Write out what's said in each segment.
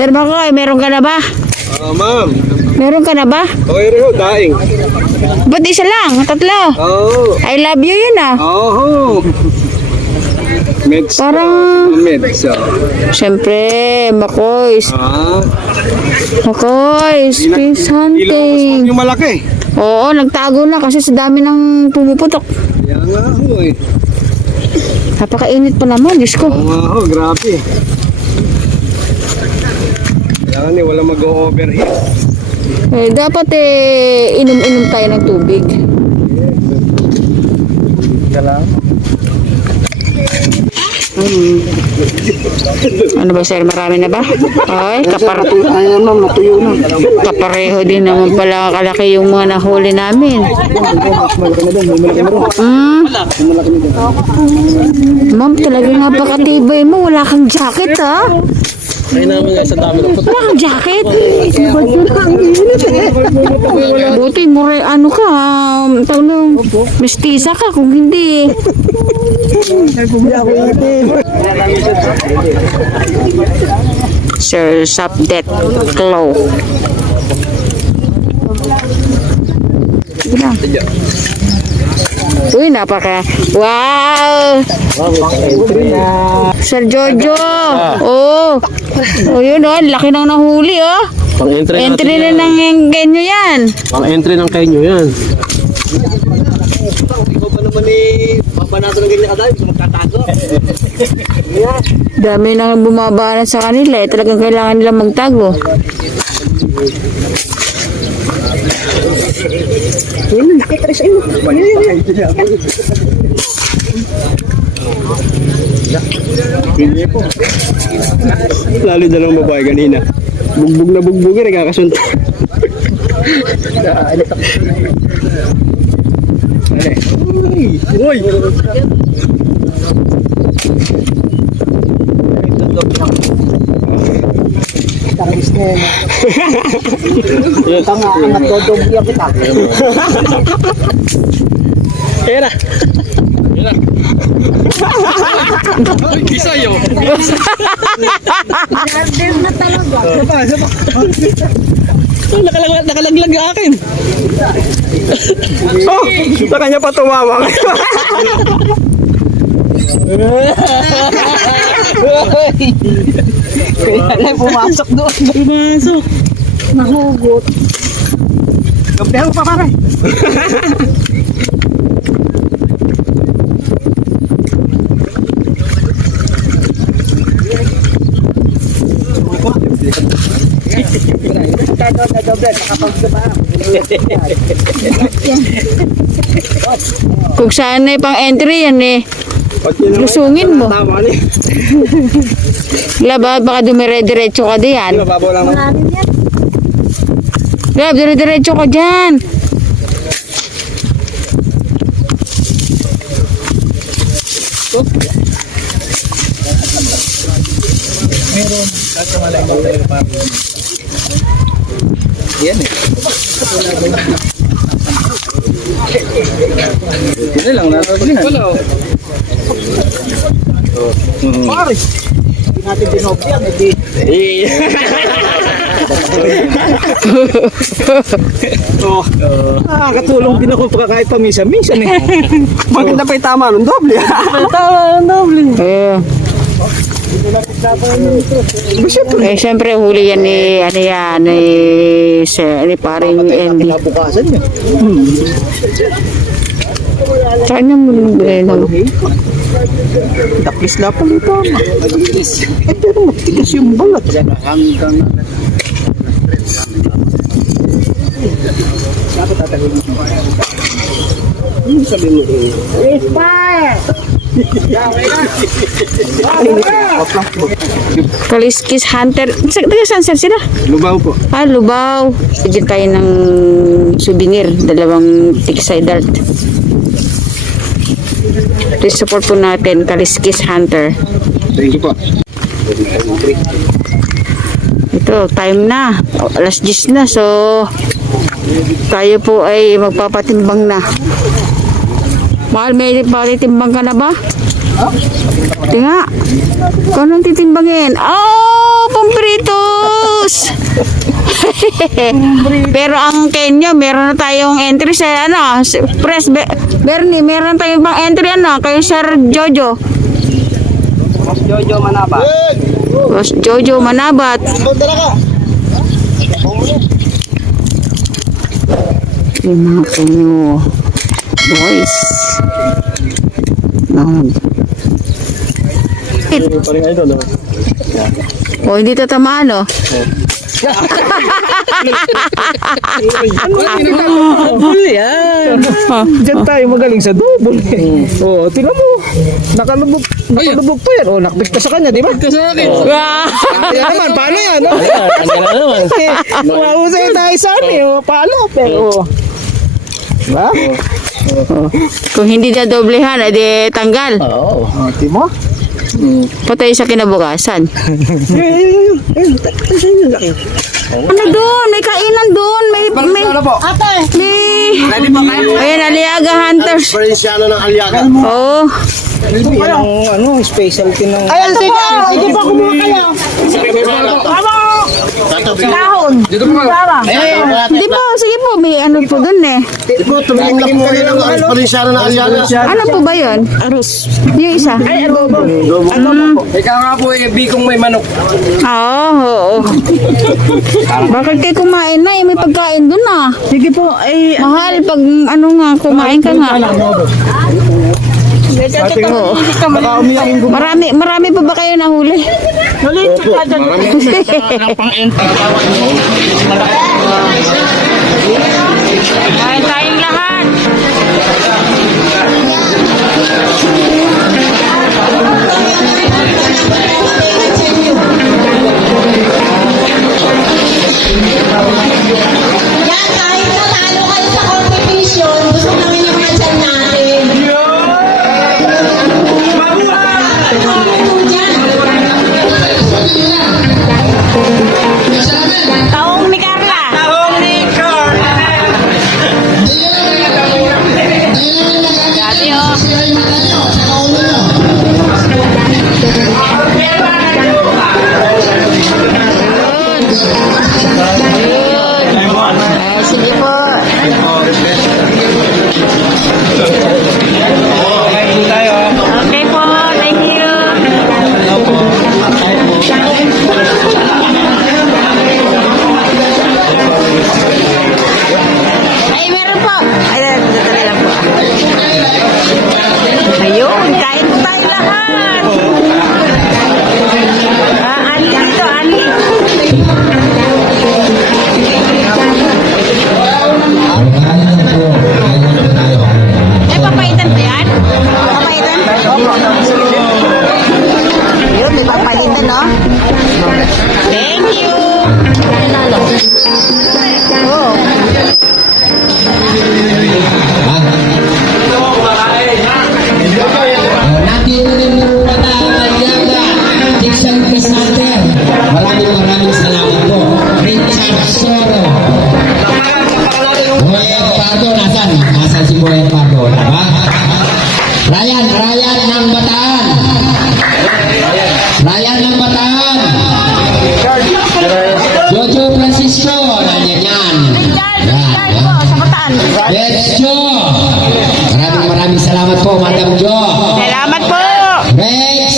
Sir Makoy, meron ka na ba? Ma'am. Meron ka na ba? Okay rin ho, daing. Ba't isa lang? Tatlo? Oo. I love you yun ah. Oo. Meds. Parang- Meds. Siyempre, Makoy. Makoy, space hunting. Yung malaki. Oo, nagtago na kasi sa dami ng pumuputok. Yan nga ho eh. Napakainit pa naman, Diyos ko. Oo nga ho, grabe. Kailangan eh, wala mag-overheat. Dapat inom-inom tayo ng tubig. Ano ba sir, marami na ba? Ay, Ayan ma'am, natuyo na. kapareho din naman pala kalaki yung mga nahuli namin. Ma'am, talagang napakatibay mo. Wala kang jacket ha? Ay namin nga sa dami ng Wala kang jacket? Buti mo rin, ano ka, tawag mestiza ka kung hindi. Sir Subdet Claw. Sige lang. Uy, napaka. Wow! Sir Jojo. Oh. Oh, yun oh. Laki nang nahuli oh. Pang-entry Entry na ng genyo yan. Pang-entry ng kainyo yan. Ikaw pa naman eh, pambanato ng ganyan kadami, gusto magtatago. Dami nang bumabaran sa kanila eh. Talagang kailangan nila magtago. Lalo dalawang babae kanina. Bugbog na bugbog eh, nagkakasunta. Uy! Kera. Isa yun. Nakalaglag yung akin. Oh, sa kanya pa tumawang. Kaya pumasok doon. Pumasok. Nahugot. Gabriel pa pare. Kung saan na pang entry yan eh. Lusungin mo. Laba, baka dumire-diretso ka diyan. Mababaw lang. Lab, dire-diretso ka dyan. Yan eh. Hindi lang natabulihan. Pare! Hindi natin binobyan. Katulong din ako kahit pamisa-misan eh. Maganda pa yung tama ng doble. Tama ng doble. Siyempre huli yan ni ano yan ni paring Andy. Kinabukasan niya. Saan yung Tapis na pala ito. Pero matigas yung balat. Hanggang dapat tatagin mo. Ano sabihin mo? Kaliskis Hunter. Saan sila? Lubaw po. Lubaw. Bigyan tayo ng souvenir. 2 tiksay dart. Please support po natin Kaliskis Hunter. Thank you po. Ito, time na. Alas 10 na. So, tayo po ay magpapatimbang na. Mahal, may patitimbang ka na ba? Tinga. Kung anong titimbangin? Oh, pampritos! Pero ang Kenya, meron na tayong entry sa ano, Bernie, meron tayong pang entry ano, kay Sir Jojo. Jojo Manaba. Boss Jojo Manabat. Yung mga kanyo boys. Paring idol. O, hindi tatamaan, no? Double yan. Diyan tayo magaling sa double. Oo, tingnan mo. Nakalubog pa yan. Oh, nakbit ka sa kanya, di ba? Sa akin. Kaya naman, paano yan? Mahusay tayo sa amin. Paano? Pero, diba? Kung hindi na doblehan, edi tanggal. Oo. Di mo? Patay sa kinabukasan. Ano doon? May kainan doon. May ayan, Aliaga Hunters. Parensyano ng Aliaga. Oo. Yung specialty ng... Ayan, sige pa kumuha kayo. Kahon. Hindi po, sige po. May ano po doon eh. Ito, tumingin na po kayo ng parensyano ng Aliaga. Ano po ba yun? Arroz. Yung isa? Ikaw nga po eh, bikong may manok. Oo. Bakit kayo kumain na eh? May pagkain doon ah. Sige po, ay... Mahal pag ano nga, kumain ka nga. Oo. Baka umiyakin ko. Marami pa ba kayo nahuli? Kain tayong lahat. Yan, kahit nanalo kayo sa competition, gusto namin yung mga dyan natin. Taong ni Carla. Dati oh. Sige po. Okay po, thank you. Ay, meron po. Ay, dali lang po. Ayun, kain po tayo lahat. Ani dito, ani. Eh, papaitan ba yan? Papaitan? Ayun, may papalitan, no? Thank you. Oh. Nandito din po pala ang Aliaga Dixon Pesander. Maraming salamat po. Richard Soro. Boyer Pardo, nasan? Nasan si Boyer Pardo? Diba? Ryan ng Bataan. Ryan ng Bataan. Jojo Francisco. Nandiyan yan. Let's go! Maraming salamat po, Madam Jo. Salamat po. Rex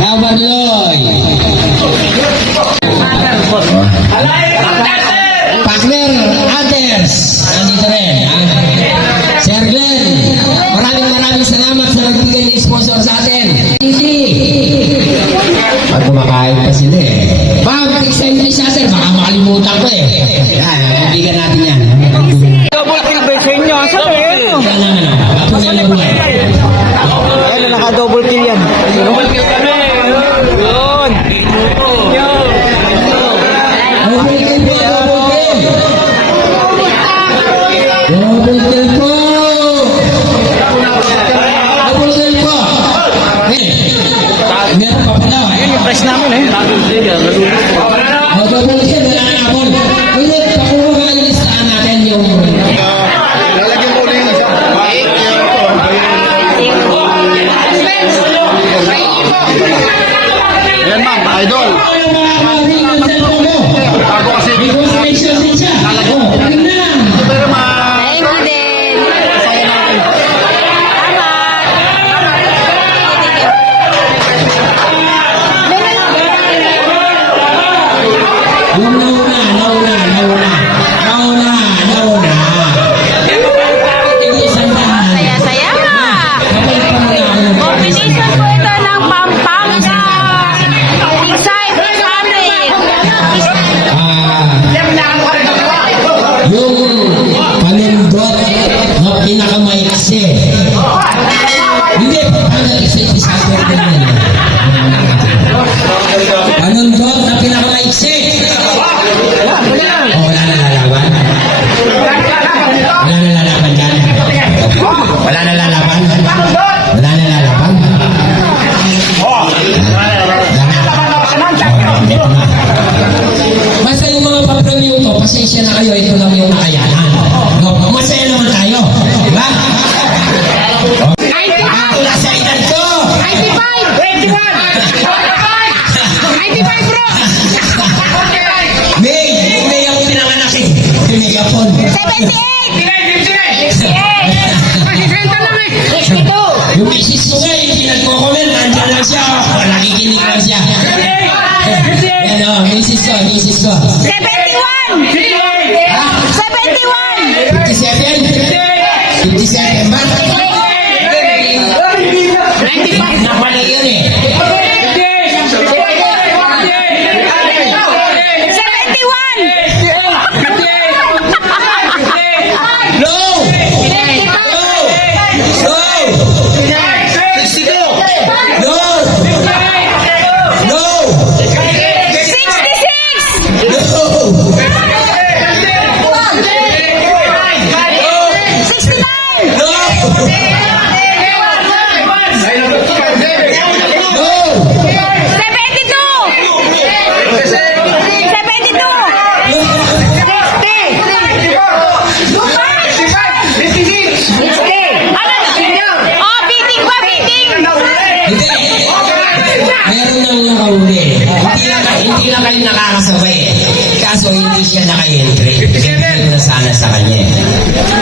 Howard Lloyd. Partner Others. Nandito rin. Sir Glenn. Maraming salamat sa nagbigay ng sponsor sa atin. Hindi. At kumakain pa sila eh. Ma'am, extended sa sir. Baka makalimutan ko eh. Yan, nagbigyan natin yan. Double kill ba sa inyo? Sabi yun. Yan, naka-double kill yan. Double kill kami. Yun. Double kill po! Double kill po! Meron pa pala eh. Yung price namin eh. Double kill, wala na ako. Ulit, pakuha ka yung listahan natin yung... Lalagyan ko ulit isa. ma'am, idol. Ang mga kawin ng cellphone mo. Bago kasi. Because may show din siya. Oh, tingnan. Pero ma... Thank you din. Yung nauna. Hindi isang daan. Saya-saya nga. Kapag pa muna ako ng Combination po ito ng Pampanga. Excite family. Yung panundot na pinakamaiksi. Hindi po panundot sa yan. Panundot na pinakamaiksi. Oh, wala na lalaban. Wala na lalaban dyan. Wala na lalaban. Wala na lalaban. Basta yung mga pa-preview to, pasensya na kayo, ito lang yung nakayanan. No, masaya naman tayo. Diba? Wala sa edad ko! 95 bro! May ako pinanganak eh. Pinigapon. 62! Yung misis ko nga, hindi nagko-comment, nandiyan lang siya. Nakikinig lang siya. Yan o, misis ko. 71! 57? 57 ba? 95 na pala yun eh. 71! No! Hindi lang kayo nakakasabay eh. Kaso hindi siya naka-entry. Hindi na sana sa kanya eh.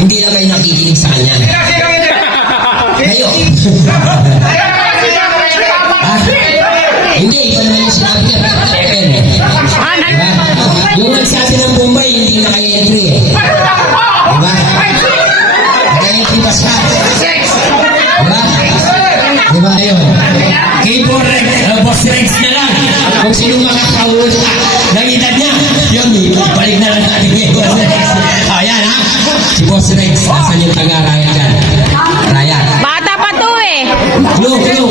Hindi lang kayo nakikinig sa kanya. Kayo. Hindi, iba naman yung sinabi niya. Diba? Yung nagsabi ng Bombay, hindi naka-entry eh. Diba? Naka-entry pa siya. Diba? Diba yun? Keyboard Boss Rex na lang. Kung sino makakahulog ng edad niya, yun, balik na lang natin kay Boss Rex. O, yan ha. Si Boss Rex, nasan yung taga-Ryan dyan? Ryan. Bata pa to eh. Look. 38.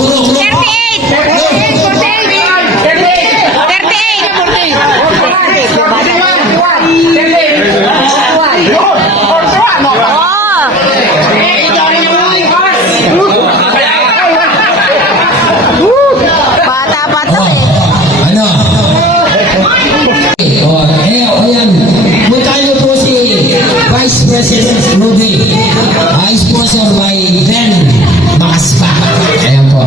Bata pa to eh. Ano? Ayan. Punta niyo po si Vice President Rudy. Sponsor by Ben Makaspa. Ayan po.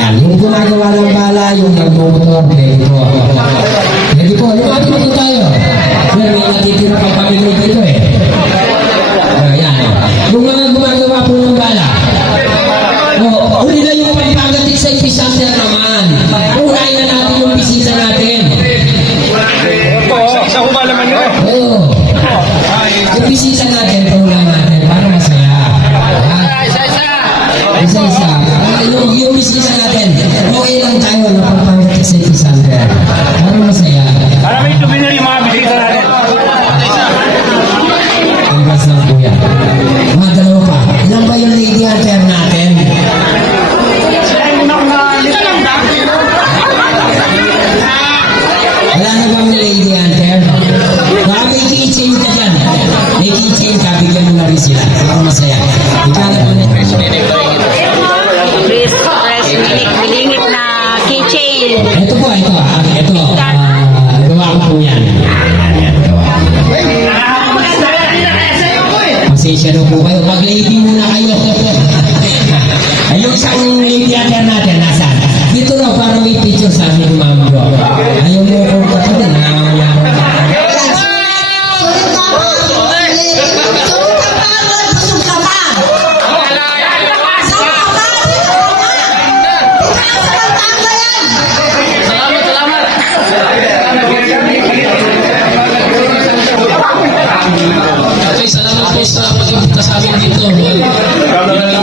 Yan. Yung gumagawa ng bala, yung nagmumotor, pwede po. Pwede po. Lumapit po tayo. May natitira pa pamilya dito eh. Ayan. Yung mga gumagawa po ng bala. Uli na yung pagpagatik sa episander naman. Unahin na natin yung bisita natin. Sa humala man yun. Oo. Yung bisita natin, program natin, para masaya. Isa-isa. Yung bisita natin, okay lang tayo na pagpagatik sa episander. Para masaya. Para may tuminal yung mga bisita natin. Ang bas lang po yan. Mga dalawa pa. Ilan ba yung lady hunter natin? Wala na bang lady hunter? Baka may keychain ka dyan. May keychain ka, bigyan mo na rin sila. Para masaya. Ikaw na po na. Bilingit na keychain. Ito po, ito. Gawa ko po yan. Pasensya na po kayo. Mag-lady muna kayo. Ay, yung isang lady hunter natin, nasaan? dito raw para may picture sa amin, ma'am bro. Ayaw mo kung katabi na nangangayaw ka. Okay, salamat po sa pag-imbita sa amin dito. Hindi na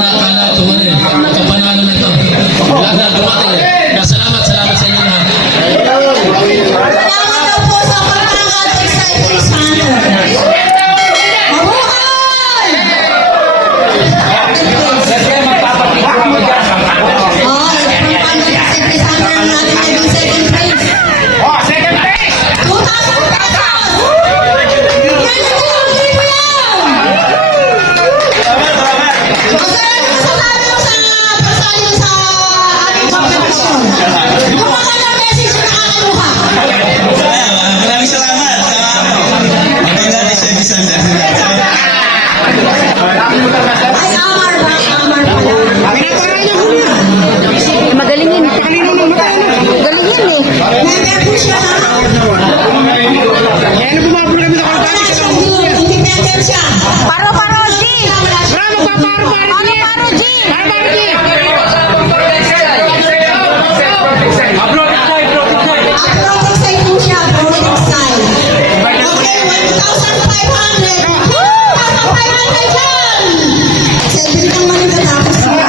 nakakala ito rin. Kapanalo na ito. Lahat na dumating eh. Kaya salamat sa inyo lahat. Salamat daw po sa pagkakad Exciting Center. Mabuhay! Exciting Center ang natin naging second place. Oh, second place! 2,000 pesos! Yan ang pinag-ibig mo yan! Masarap sa sabi mo sa pagsali mo sa ating competition. Yung mga message na nakakaluha. Maraming salamat sa magandang service center. Ay, Amar ba? Amar pala. Magaling yun. Magaling yun eh. Member po siya. Independent siya. Paro-paro, G! Paro-paro, G! Approach side po siya. Approach side. Okay, 1,500. 1,500 dyan! Sabi ng mga natapos siya.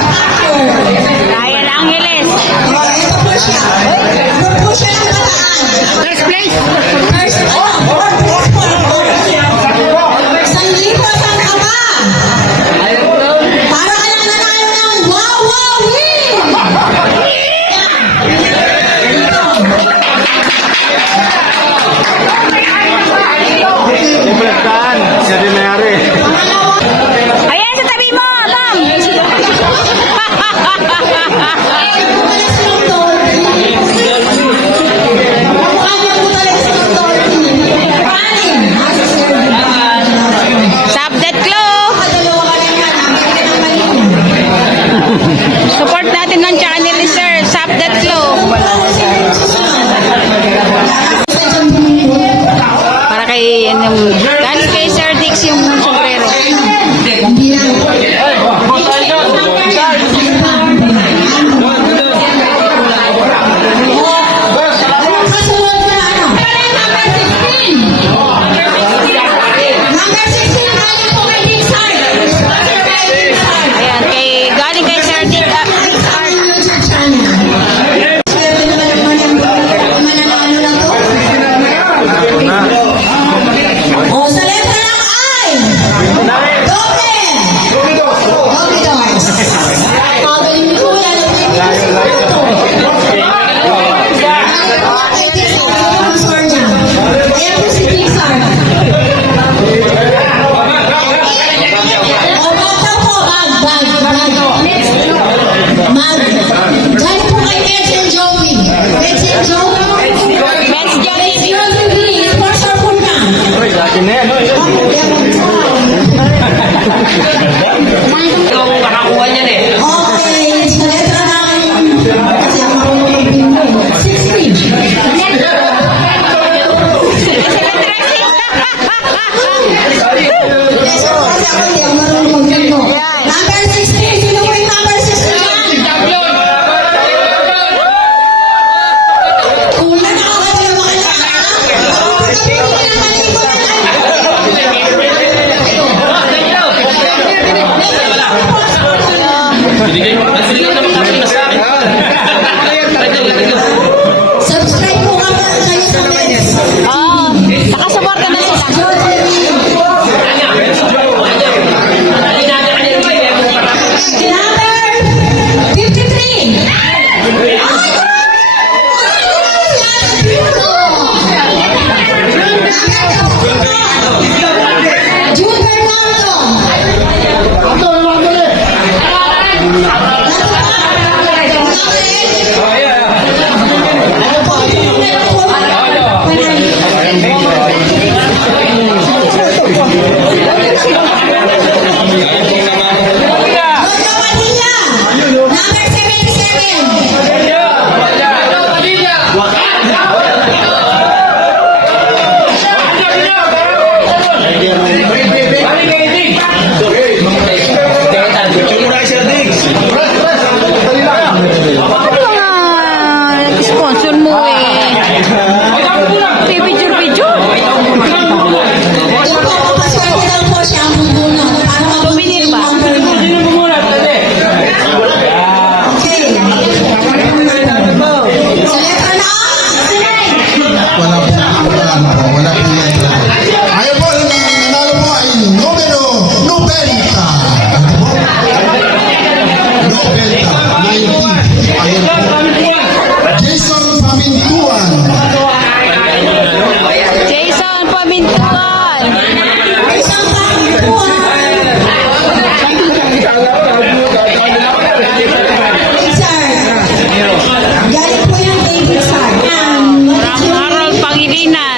Ryan Angeles! Ito po siya. Ito po siya ng bataan. First place! First, fourth place po. 1,000 ang kaba. Para ka lang nanalo ng Wawawin! Siya din mayari. Ayan, sa tabi mo, ma'am! Subdet Club! Support natin ng channel ni Sir, Subdet Club. Para kay, dahil kay Sir Dix yung sombrero. Ayan, galing kay Sir Dix. O, sa letra ng I. Doble. Doble doors. Pagaling ni Kuya, nagpipili sa ito. Ay, Pixar, ano ang score niya? Ayan po si Pixar. O, bag daw po, bag. Mag. Dahil po kay Meds and Joey. Meds and Joey. Men's Johnny. Meds Joey, sponsor po na. Ikaw makakuha niyan eh. Okay, sa letra ng... Kasi ako mag-bingo. 16. Yes, kasi ako hindi ako marunong mag-bingo. Number 16. Sino po yung number 16 yan? Una na ako ka talaga makilala. Pagkabili na naman ko na subscribe po ka pa kayo sa Meds. Oh, nakasuporta na sila. Number 53. June Bernardo.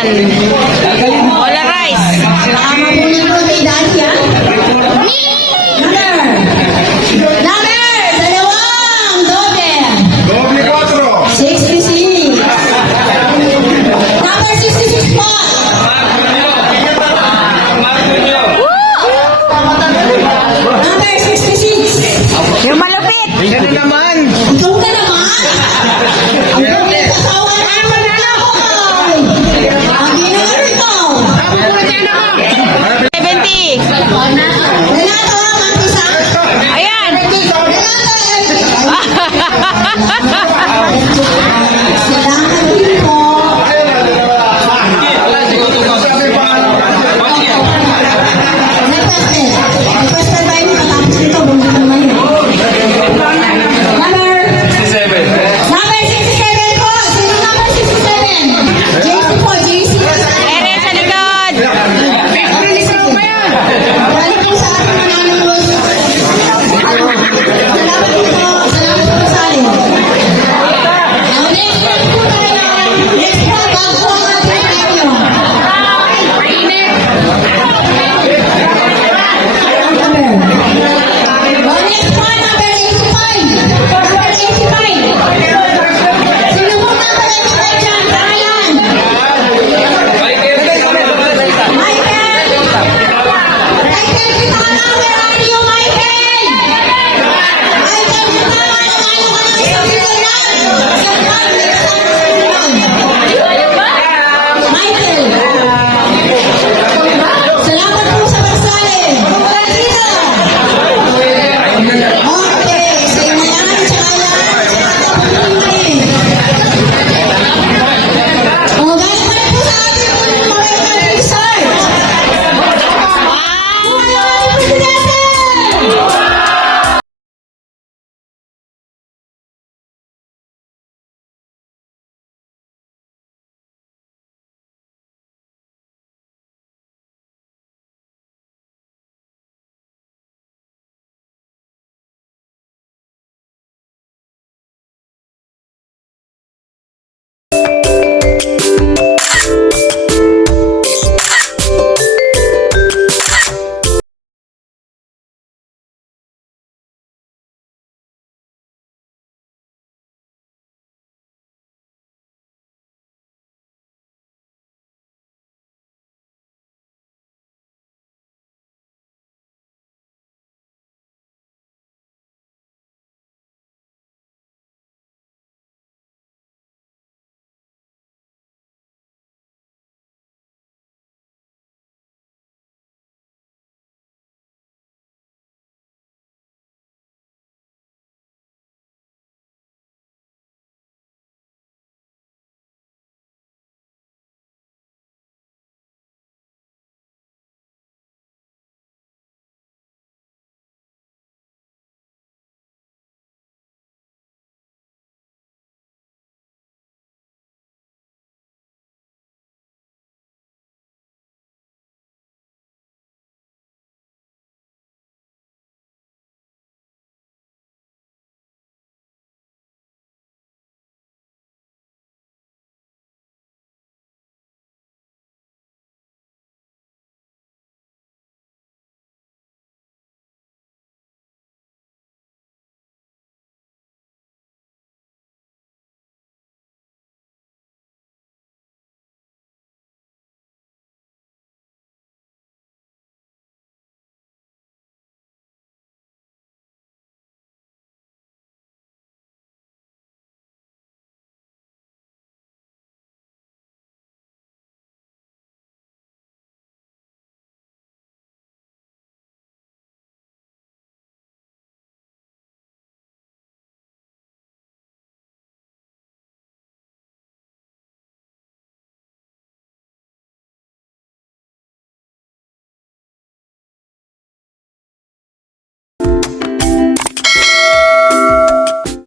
yan. Wala rice. Makakunin ko kay Daddy, ha? Number! Dalawang! Doble! Doble 4. 66. Number 66 po. Number 66. Yung malupit. Yan na naman. Ikaw ka naman. Ang pagkakas asawa naman ako. Lagi na nga ito. 70. Renato, Mantisa. Ayan. Renato, Sila.